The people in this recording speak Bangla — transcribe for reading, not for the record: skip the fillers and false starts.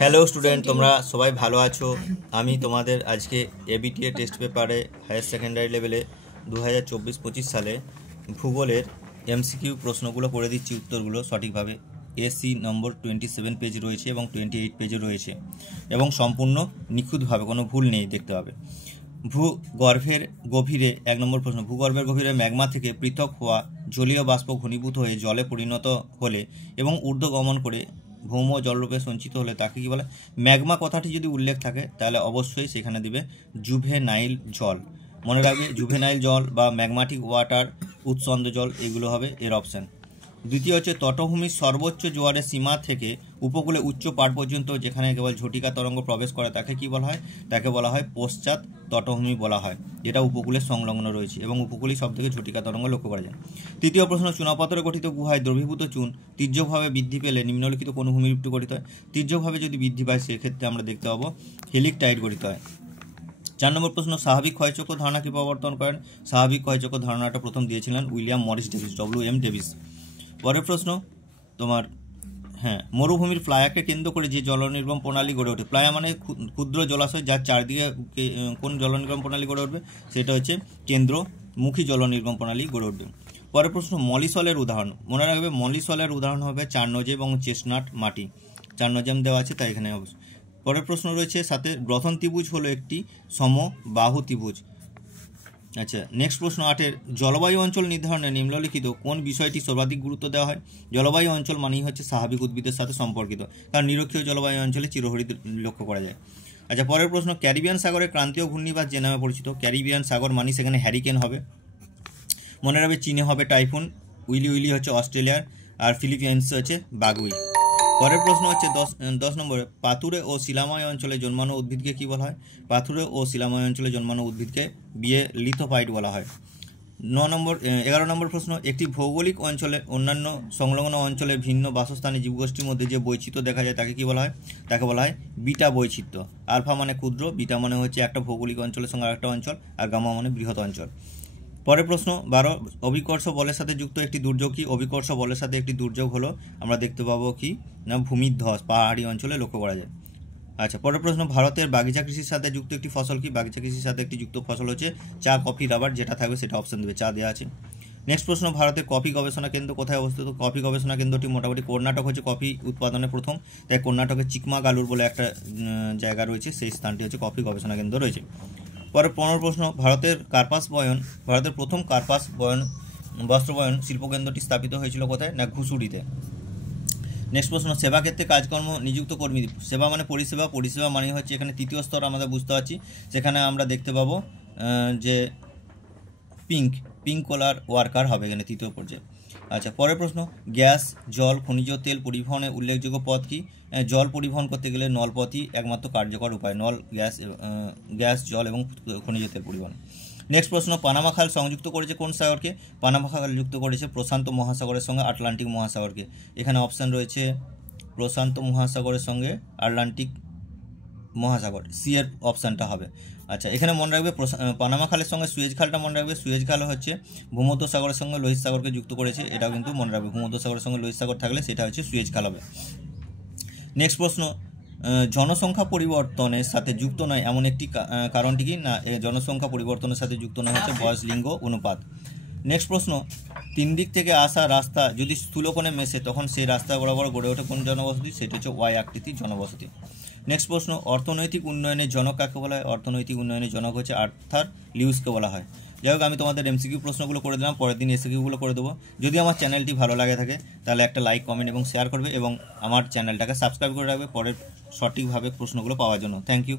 হ্যালো স্টুডেন্ট, তোমরা সবাই ভালো আছো। আমি তোমাদের আজকে এবিটিএ টেস্ট পেপারে হায়ার সেকেন্ডারি লেভেলে 2024-25 সালে ভূগোলের এমসিকিউ প্রশ্নগুলো করে দিচ্ছি, উত্তরগুলো সঠিকভাবে। এসি নম্বর 27 পেজ রয়েছে এবং 28 পেজে রয়েছে এবং সম্পূর্ণ নিখুঁতভাবে, কোনো ভুল নেই, দেখতে হবে। ভূগর্ভের গভীরে 1 নম্বর প্রশ্ন, ভূগর্ভের গভীরে ম্যাগমা থেকে পৃথক হওয়া জলীয় বাষ্প ঘনীভূত হয়ে জলে পরিণত হলে এবং ঊর্ধ্বগমন করে ভৌম জলরূপে সঞ্চিত হলে তাকে কি বলে? ম্যাগমা কথাটি যদি উল্লেখ থাকে তাহলে অবশ্যই সেখানে দিবে জুভেনাইল জল। মনে রাখবে, জুভেনাইল জল বা ম্যাগমাটিক ওয়াটার, উৎসন্দ জল, এগুলো হবে এর অপশান। দ্বিতীয় হচ্ছে তটভূমির সর্বোচ্চ জোয়ারের সীমা থেকে উপকূলে উচ্চ পাড় পর্যন্ত যেখানে কেবল ঝটিকা তরঙ্গ প্রবেশ করে তাকে কি বলা হয়? তাকে বলা হয় পশ্চাৎ তটভূমি বলা হয়, যেটা উপকূলের সংলগ্ন রয়েছে এবং উপকূলেই সব থেকে ঝটিকা তরঙ্গ লক্ষ্য করা যায়। তৃতীয় প্রশ্ন, চুনাপাথরে গঠিত গুহায় দ্রবীভূত চুন তীর্যকভাবে বৃদ্ধি পেলে নিম্নলিখিত কোন ভূমিরূপটি গঠিত হয়? তীর্যকভাবে যদি বৃদ্ধি পায় সেক্ষেত্রে আমরা দেখতে পাবো হেলিকটাইট গঠিত হয়। 4 নম্বর প্রশ্ন, স্বাভাবিক ক্ষয়চক্র ধারণা কি প্রবর্তন করেন? স্বাভাবিক ক্ষয়চক্র ধারণাটা প্রথম দিয়েছিলেন William Morris Davis, WM Davis. পরের প্রশ্ন তোমার, মরুভূমির প্লায়াকে কেন্দ্র করে যে জলনির্গম প্রণালী গড়ে ওঠে। প্লায়া মানে ক্ষুদ্র জলাশয়, যার চারদিকে কোন জলনির্গম প্রণালী গড়ে উঠবে? সেটা হচ্ছে কেন্দ্রমুখী জলনির্গম প্রণালী গড়ে উঠবে। পরের প্রশ্ন, মলিসলের উদাহরণ। মনে রাখবে, মলিসলের উদাহরণ হবে চারনজে এবং চেস্টনাট মাটি। চারনজেম দেওয়া আছে তাই এখানে অবশ্যই। পরের প্রশ্ন রয়েছে সাথে, গ্রথন ত্রিভুজ হলো একটি সমবাহু ত্রিভুজ। আচ্ছা, নেক্সট প্রশ্ন 8-এর, জলবায়ু অঞ্চল নির্ধারণে নিম্নলিখিত কোন বিষয়টি সর্বাধিক গুরুত্ব দেওয়া হয়? জলবায়ু অঞ্চল মানেই হচ্ছে স্বাভাবিক উদ্ভিদের সাথে সম্পর্কিত, কারণ নিরক্ষীয় জলবায়ু অঞ্চলে চিরহরিত লক্ষ্য করা যায়। আচ্ছা, পরের প্রশ্ন, ক্যারিবিয়ান সাগরের ক্রান্তীয় ঘূর্ণিবাজ যে নামে পরিচিত। ক্যারিবিয়ান সাগর মানে সেখানে হ্যারিকেন হবে। মনে রাখবে, চীনে হবে টাইফুন, উইলি হচ্ছে অস্ট্রেলিয়ার, আর ফিলিপিন্স হচ্ছে বাগুই। পরের প্রশ্ন হচ্ছে 10 নম্বরে, পাথুরে ও শিলাময় অঞ্চলে জন্মানো উদ্ভিদকে কি বলা হয়? পাথুরে ও শিলাময় অঞ্চলে জন্মানো উদ্ভিদকে লিথোফাইট বলা হয়। 11 নম্বর প্রশ্ন, একটি ভৌগোলিক অঞ্চলে অন্যান্য সংলগ্ন অঞ্চলের ভিন্ন বাসস্থানে জীবগোষ্ঠীর মধ্যে যে বৈচিত্র্য দেখা যায় তাকে কি বলা হয়? তাকে বলা হয় বিটা বৈচিত্র্য। আলফা মানে ক্ষুদ্র, বিটা মানে হচ্ছে একটা ভৌগোলিক অঞ্চলের সঙ্গে আরেকটা অঞ্চল, আর গামা মানে বৃহৎ অঞ্চল। পরের প্রশ্ন 12, অভিকর্ষ বলের সাথে যুক্ত একটি দুর্যোগ কি? অভিকর্ষ বলের সাথে একটি দুর্যোগ হলো, আমরা দেখতে পাবো কি না, ভূমিধ্বস, পাহাড়ি অঞ্চলে লক্ষ্য করা যায়। আচ্ছা, পরের প্রশ্ন, ভারতের বাগিচা কৃষির সাথে যুক্ত একটি ফসল কি? বাগিচা কৃষির সাথে একটি যুক্ত ফসল হচ্ছে চা, কফি, রাবার, যেটা থাকবে সেটা অপশন দেবে, চা দেওয়া আছে। নেক্সট প্রশ্ন, ভারতের কফি গবেষণা কেন্দ্র কোথায় অবস্থিত? কফি গবেষণা কেন্দ্রটি মোটামুটি কর্ণাটক হচ্ছে কফি উৎপাদনে প্রথম, তাই কর্ণাটকের চিকমাগালুর বলে একটা জায়গা রয়েছে, সেই স্থানটি হচ্ছে কফি গবেষণা কেন্দ্র রয়েছে। পরে 15 প্রশ্ন, ভারতের প্রথম কার্পাস বস্ত্রবয়ন শিল্পকেন্দ্রটি স্থাপিত হয়েছিল কোথায়? না ঘুষুড়িতে। নেক্সট প্রশ্ন, সেবা ক্ষেত্রে কাজকর্ম নিযুক্ত কর্মী। সেবা মানে পরিষেবা, পরিষেবা মানে হচ্ছে এখানে তৃতীয় স্তর আমরা বুঝতে পারছি, সেখানে আমরা দেখতে পাবো যে পিঙ্ক কলার ওয়ার্কার হবে এখানে তৃতীয় পর্যায়ে। আচ্ছা, পরের প্রশ্ন, গ্যাস, জল, খনিজ তেল পরিবহনে উল্লেখযোগ্য পথ কি? জল পরিবহন করতে গেলে নলপথই একমাত্র কার্যকর উপায়, নল, গ্যাস, জল এবং খনিজ তেল পরিবহন। নেক্সট প্রশ্ন, পানামা খাল সংযুক্ত করেছে কোন সাগরকে? পানামা খাল যুক্ত করেছে প্রশান্ত মহাসাগরের সঙ্গে আটলান্টিক মহাসাগরকে। এখানে অপশান রয়েছে প্রশান্ত মহাসাগরের সঙ্গে আটলান্টিক মহাসাগর, সি এর অপশানটা হবে। আচ্ছা, এখানে মনে রাখবে পানামা খালের সঙ্গে সুয়েজ খালটা মনে রাখবে। সুয়েজ খাল হচ্ছে ভূমধ্য সাগরের সঙ্গে লোহিত সাগরকে যুক্ত করেছে, এটাও কিন্তু মনে রাখবে, ভূমধ্য সাগরের সঙ্গে লোহিত সাগর থাকলে সেটা হচ্ছে সুয়েজ খাল হবে। নেক্সট প্রশ্ন, জনসংখ্যা পরিবর্তনের সাথে যুক্ত নয় এমন একটি কারণটি কি? না, জনসংখ্যা পরিবর্তনের সাথে যুক্ত নয় হচ্ছে বয়স, লিঙ্গ অনুপাত। নেক্সট প্রশ্ন, 3 দিক থেকে আসা রাস্তা যদি স্থূলকোণে মেশে তখন সেই রাস্তা বরাবর গড়ে ওঠে কোন জনবসতি? সেটা হচ্ছে ওয়াই আকৃতির জনবসতি। নেক্সট প্রশ্ন, অর্থনৈতিক উন্নয়নের জনক কাকে বলা হয়? অর্থনৈতিক উন্নয়নের জনক হচ্ছে আর্থার লিউসকে বলা হয়। যাই হোক, আমি তোমাদের এমসিকিউ প্রশ্নগুলো করে দিলাম, পরের দিন এসিকিউগুলো করে দেবো। যদি আমার চ্যানেলটি ভালো লাগে থাকে তাহলে একটা লাইক, কমেন্ট এবং শেয়ার করবে এবং আমার চ্যানেলটাকে সাবস্ক্রাইব করে রাখবে পরের সঠিকভাবে প্রশ্নগুলো পাওয়ার জন্য। Thank you.